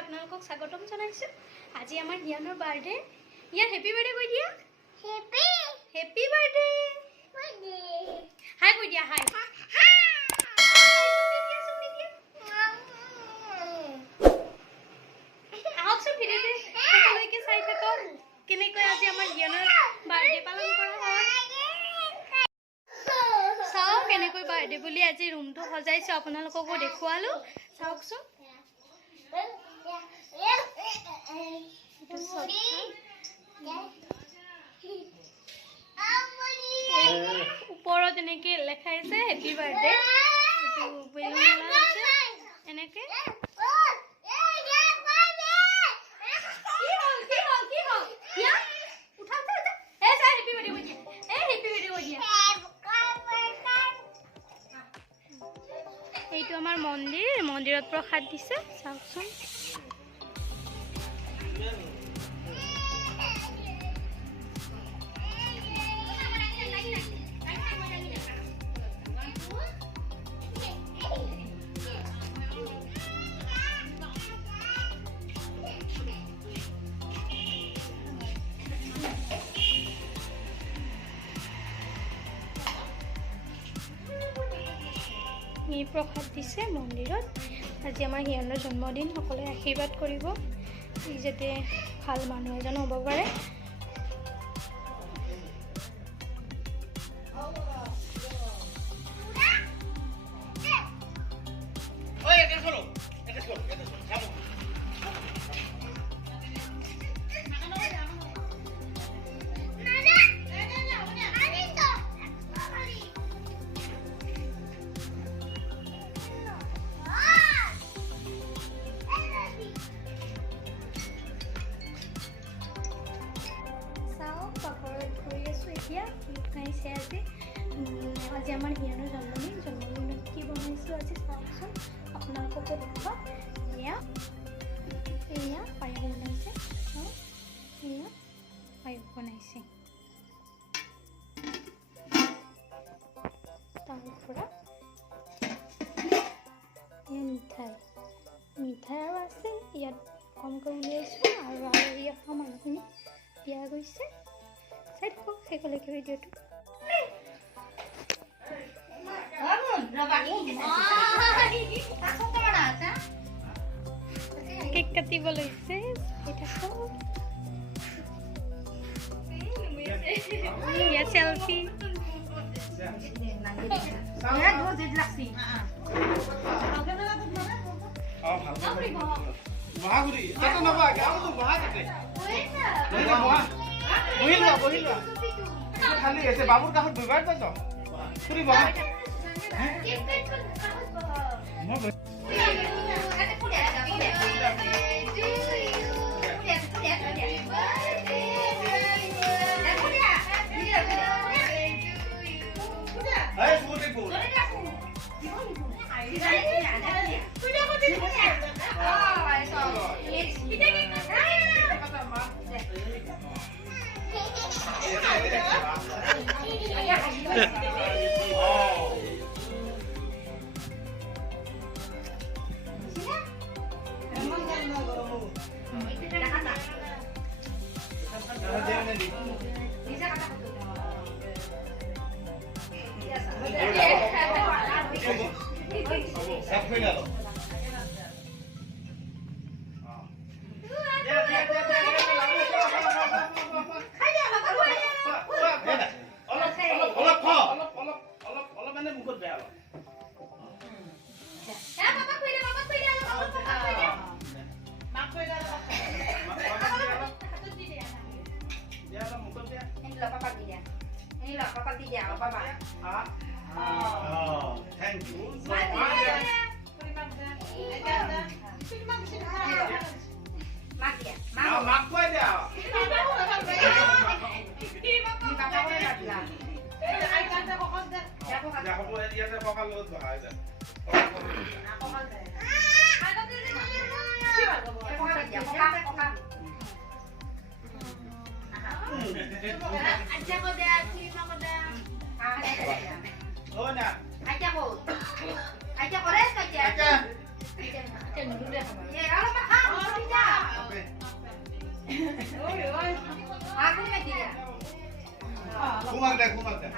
আপোনালোকক স্বাগতম জনাইছো। আজি আমাৰ হিয়ানৰ বাৰ্থডে। হিয়ান হেপি বাৰ্থডে কৈ দিয়া। Happy birthday. হাই কৈ দিয়া। হাই আহকচোন ভিডিঅ'তে সকলোকে চাই থাকক কেনেকৈ আজি আমাৰ হিয়ানৰ বাৰ্থডে পালন কৰা হয়। চাওক কেনেকৈ বাৰ্থডে বুলি আজি ৰুমটো সজাইছো, আপোনালোককো দেখুৱালো। চাওকচোন ওপৰত এনেকে লেখা আছে হেপি বাৰ্থডে। এনেকে এইটো আমাৰ মন্দিৰত প্ৰসাদ দিছে। চাওকচোন এই প্ৰসাদ দিছে মন্দিৰত। আজি আমাৰ হিয়ানৰ জন্মদিন, সকলোৱে আশীৰ্বাদ কৰিব ই যাতে ভাল মানুহ এজন হ'ব পাৰে। আজি আমাৰ হিয়ানৰ জন্মদিনত কি বনাইছোঁ আজি চাওকচোন, আপোনালোককো দেখাব। এয়া পায়স বনাইছে, এয়া পায়স বনাইছে। তাৰপৰা মিঠাই আৰু আছে ইয়াত কমকৈ উলিয়াইছোঁ, আৰু ইয়াত মানুহখিনি দিয়া গৈছে। চাই থাকক শেষলৈকে ভিডিঅ'টো। কেক কাটিব লৈছে, চেলফি। বাবুৰ কাষত বহিবাৰ পাইছ ফুৰিব Thank you. ঘুমাক দে ঘুমাক দে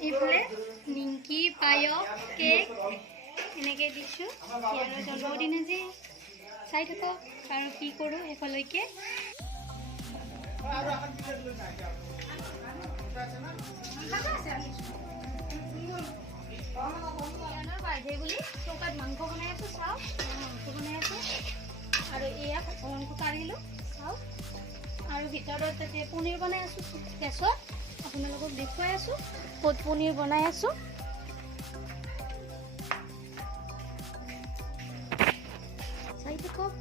এইফালে নিমকি পায়স কেক এনেকৈ দিছোঁ হিয়ানৰ জন্মদিন আজি চাই থাকক আৰু কি কৰোঁ শেষলৈকে হিয়ানৰ বাৰ্থডে বুলি চৌকাত মাংস বনাই আছোঁ চাওক মাংস বনাই আছোঁ আৰু এয়া মাংস কাঢ়িলোঁ চাওক আৰু ভিতৰত তাতে পনীৰ বনাই আছোঁ গেছত আপোনালোকক দেখুৱাই আছোঁ ক'ত পনীৰ বনাই আছোঁ চাই থাকক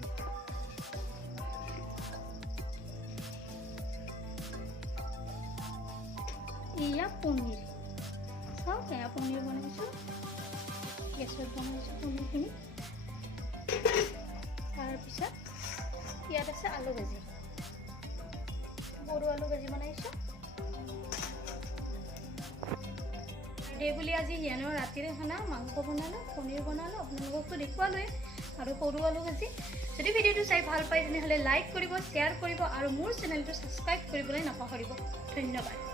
এয়া পনীৰ চাওক এয়া পনীৰ বনাইছোঁ গেছত বনাইছোঁ পনীৰখিনি তাৰপিছত ইয়াত আছে আলু ভাজি বড়ো আলু ভাজি বনাইছোঁ বাৰ্থডে বুলি আজি হিয়ানৰ ৰাতিৰে খানা মাংস বনালোঁ পনীৰ বনালোঁ আপোনালোককতো দেখুৱালোৱে আৰু সৰু আলু ভাজি যদি ভিডিঅ'টো চাই ভাল পায় তেনেহ'লে লাইক কৰিব শ্বেয়াৰ কৰিব আৰু মোৰ চেনেলটো ছাবস্ক্ৰাইব কৰিবলৈ নাপাহৰিব ধন্যবাদ